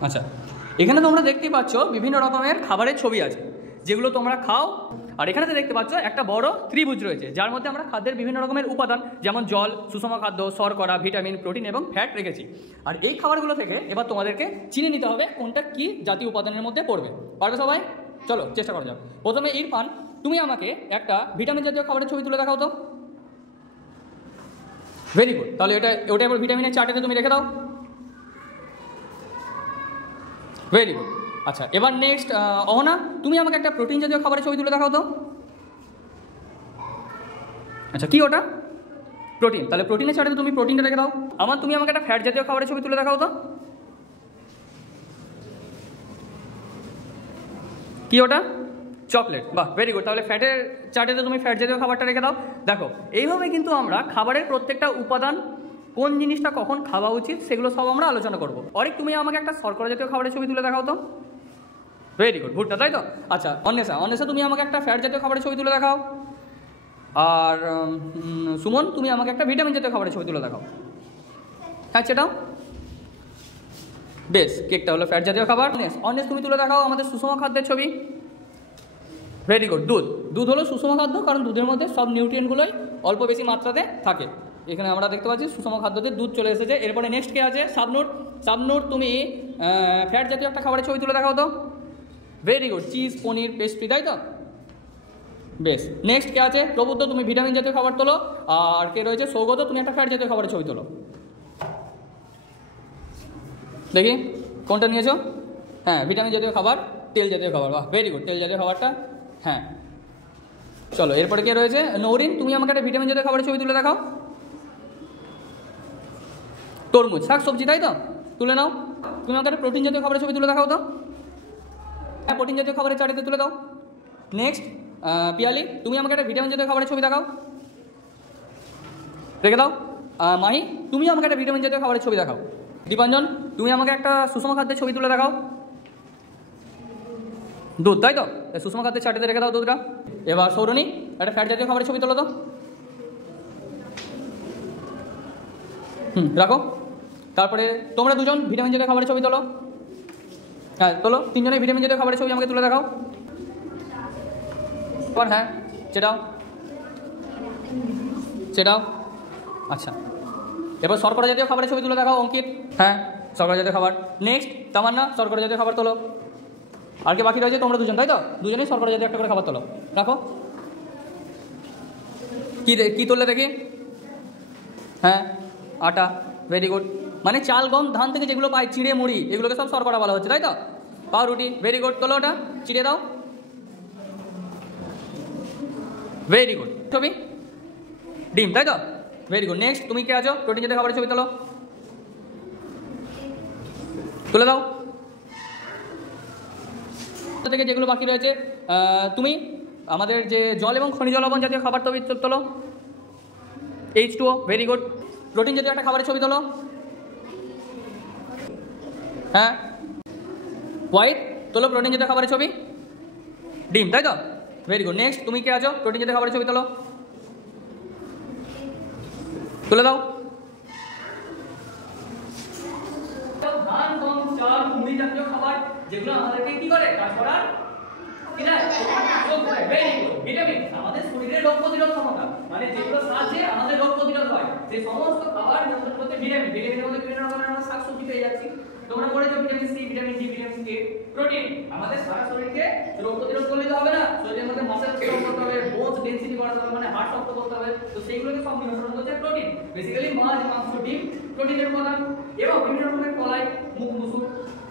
আচ্ছা, এখানে তোমরা দেখতে পাচ্ছ বিভিন্ন রকমের খাবারের ছবি আছে যেগুলো তোমরা খাও। আর এখানে দেখতে পাচ্ছ একটা বড় ত্রিভুজ রয়েছে যার মধ্যে আমরা খাদ্যের বিভিন্ন রকমের উপাদান যেমন জল, সুষম খাদ্য, শর্করা, ভিটামিন, প্রোটিন এবং ফ্যাট রেখেছি। আর এই খাবারগুলো থেকে এবার তোমাদেরকে চিনে নিতে হবে কোনটা কি জাতীয় উপাদানের মধ্যে পড়বে। পারবে সবাই? চলো চেষ্টা করা যাক। প্রথমে ইরফান, তুমি আমাকে একটা ভিটামিন জাতীয় খাবারের ছবি তুলে দেখাও তো। ভেরি গুড, তাহলে ওটা এবার ভিটামিনের চার্টে তুমি রেখে দাও। Very good. আচ্ছা, এবার নেক্সট অহনা, তুমি আমাকে একটা প্রোটিন জাতীয় খাবারের ছবি তুলে দেখাও তো। আচ্ছা, কি ওটা? প্রোটিন, তাহলে প্রোটিনের চার্টে তুমি প্রোটিনটা রেখে দাও। তুমি আমাকে একটা ফ্যাট জাতীয় খাবারের ছবি তুলে দেখাও তো। কি ওটা? চকলেট। বাহ, ভেরি গুড, তাহলে ফ্যাটের চার্টে তুমি ফ্যাট জাতীয় খাবারটা রেখে দাও। দেখো, এইভাবে কিন্তু আমরা খাবারের প্রত্যেকটা উপাদান, কোন জিনিসটা কখন খাওয়া উচিত, সেগুলো সব আমরা আলোচনা করবো। অরিক, তুমি আমাকে একটা শর্করা জাতীয় খাবারের ছবি তুলে দেখাও তো। ভেরি গুড, ভুট্টা, তাই তো? আচ্ছা, অন্বেষা, তুমি আমাকে একটা ফ্যাট জাতীয় খাবারের ছবি তুলে দেখাও। আর সুমন, তুমি আমাকে একটা ভিটামিন জাতীয় খাবারের ছবি তুলে দেখাও। হ্যাঁ, সেটাও বেশ। কেকটা হলো ফ্যাট জাতীয় খাবার। অন্বেষ, তুমি তুলে দেখাও আমাদের সুষম খাদ্যের ছবি। ভেরি গুড, দুধ হলো সুষম খাদ্য, কারণ দুধের মধ্যে সব নিউট্রিয়েন্টগুলোই অল্প বেশি মাত্রাতে থাকে। এখানে আমরা দেখতে পাচ্ছি সুষম খাদ্যতে দুধ চলে এসেছে। এরপরে নেক্সট কে আছে? শাবনূর, তুমি ফ্যাট জাতীয় একটা খাবারের ছবি তুলে দেখাও তো। ভেরি গুড, চিজ, পনির, পেস্ট্রি, তাই তো? বেশ। নেক্সট কে আছে? প্রবুদ্ধ, তুমি ভিটামিন জাতীয় খাবার তোলো। আর কে রয়েছে? সৌগত, তুমি একটা ফ্যাট জাতীয় খাবারের ছবি তোলো। দেখি কোনটা নিয়েছো। হ্যাঁ, ভিটামিন জাতীয় খাবার, তেল জাতীয় খাবার। বাহ, ভেরি গুড, তেল জাতীয় খাবারটা। হ্যাঁ, চলো এরপরে কে রয়েছে? নৌরিন, তুমি আমাকে একটা ভিটামিন জাতীয় খাবারের ছবি তুলে দেখাও। তরমুজ, শাক সবজি, তাই তো? তুলে নাও। তুমি আমাকে একটা প্রোটিন জাতীয় খাবারের ছবি তুলে দেখাও তো। হ্যাঁ, প্রোটিন জাতীয় খাবারের চারিতে তুলে দাও। নেক্সট পিয়ালি, তুমি আমাকে একটা ভিটামিন জাতীয় খাবারের ছবি দেখাও। রেখে দাও। মাহি, তুমি আমাকে একটা ভিটামিন জাতীয় খাবারের ছবি দেখাও। দীপাঞ্জন, তুমি আমাকে একটা সুষম খাদ্যের ছবি তুলে দেখাও। দুধ, তাই তো? সুষম খাদ্যের চার্টে রেখে দাও দুধটা। এবার সৌরণী, একটা ফ্যাট জাতীয় খাবারের ছবি তোলো তো। রাখো। তারপরে তোমরা দুজন ভিটামিন জাতীয় খাবারের ছবি তোলো। হ্যাঁ, তোলো। তিনজনের ভিটামিন জাতীয় খাবারের ছবি আমাকে তুলে দেখাও। হ্যাঁ, সেটাও। আচ্ছা, এবার শর্করা জাতীয় খাবারের ছবি তুলে দেখাও অঙ্কিত। হ্যাঁ, শর্করা জাতীয় খাবার। নেক্সট তামান্না, শর্করা জাতীয় খাবার তোলো। আর কে বাকি রয়েছে? তোমরা দুজন, তাই তো? দুজনেই শর্করা জাতীয় একটা করে খাবার তোলো। রাখো। কি তুললে দেখি? হ্যাঁ, আটা। ভেরি গুড, মানে চাল, গম, ধান থেকে যেগুলো পাই, চিড়ে, মুড়ি, এগুলোকে সব শর্করা বলা হচ্ছে, তাই তো? পাউরুটি। ভেরি গুড, তোলো ওটা, চিড়ে দাও। ভেরি গুড, ছবি ডিম, তাই তো? Very good. নেক্সট তুমি কে আছো? প্রোটিন জাতীয় খাবারের ছবি তোলো, তুলে দাও। থেকে যেগুলো বাকি রয়েছে, তুমি আমাদের যে জল এবং খনিজ লবণ জাতীয় খাবার তোলো। H2O, very good. প্রোটিন জাতীয় একটা খাবারের ছবি তোলো। হ্যাঁ, হোয়াইট, তোলো প্রোটিন জাতীয় খাবারের ছবি। ডিম, তাই তো? Very good. নেক্সট তুমি কে আছো? প্রোটিন জাতীয় খাবারের ছবি তোলো, তুলে দাও। ধান, গম, চাল, মুড়ি জাতীয় খাবার যেগুলো আমাদেরকে কি করে? কাজ করার ভিটামিন, আমাদের শরীরের রোগ প্রতিরোধ ক্ষমতা, মানে যেগুলো সাহায্যে আমাদের রোগ প্রতিরোধ হয়, সেই সমস্ত খাবার মধ্যে ভিটামিনের মধ্যে বিভিন্ন রকমের আমরা শাকসবজি পেয়ে যাচ্ছি। তোমরা পড়েছো vitamin C, vitamin D, vitamin K. Protein আমাদের সারা শরীরকে রোগ প্রতিরোধ করলে তো হবে না, শরীরের মধ্যে মাসেল স্ট্রং করতে হবে, বোনস ডেনসিটি বাড়াতে হবে, মানে হাড় শক্ত করতে হবে। তো সেইগুলোকে সব নিয়ন্ত্রণ করছে প্রোটিন। বেসিক্যালি মাছ, মাংস, ডিম প্রোটিনের উপাদান। এবং বিভিন্ন রকমের কলাই, মুগ, মসুর।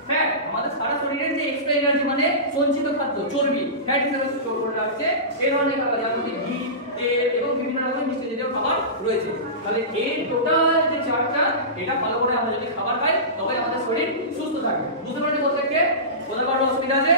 ফ্যাট আমাদের সারা শরীরের যে এক্সট্রা এনার্জি, মানে সঞ্চিত খাদ্য, চর্বি, ফ্যাট হিসেবে স্টোর করে রাখছে এই ধরনের খাবার, যেমন ঘি, তেল এবং বিভিন্ন রকমের মিষ্টি জাতীয় খাবার রয়েছে। তাহলে এই টোটাল যে চার্টটা, এটা ভালো করে আমরা যদি খাবার খাই তবে আমাদের শরীর সুস্থ থাকবে। বুঝতে পারছি প্রত্যেককে? বোঝার কোনো অসুবিধা আছে?